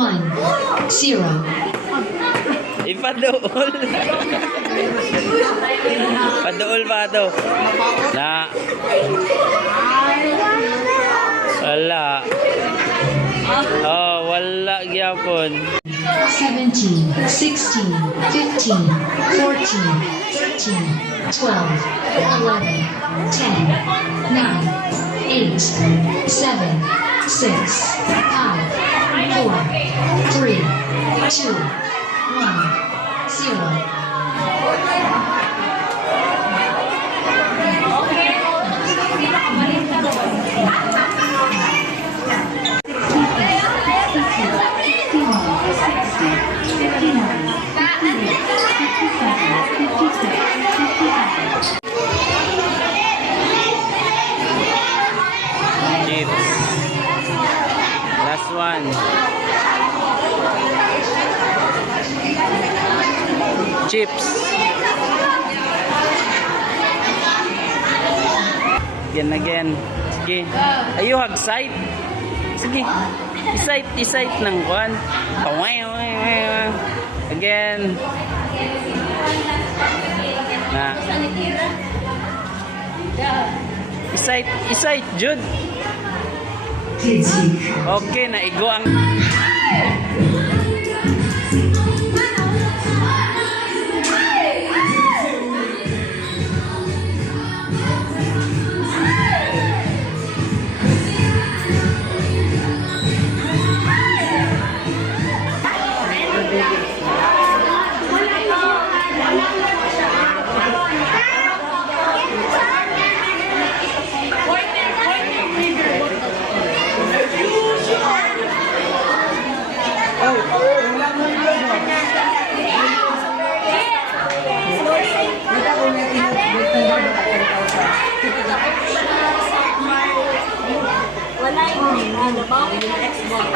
0. Ipaduol. Paduol pa to. Na. Wala. Oh, wala gyapon. 17, 16, 15, 14, 13, 12, 11, 10, 9, 8, 7, 6, 5, 4, 3, 2, 1, Chips. Last one. Chips. Again. Sige. Ayo hag-sight. Sige. Isight ng kwan. Again. Na. Isight, Jude. Okay, naigo ang... Wala yung Xbox.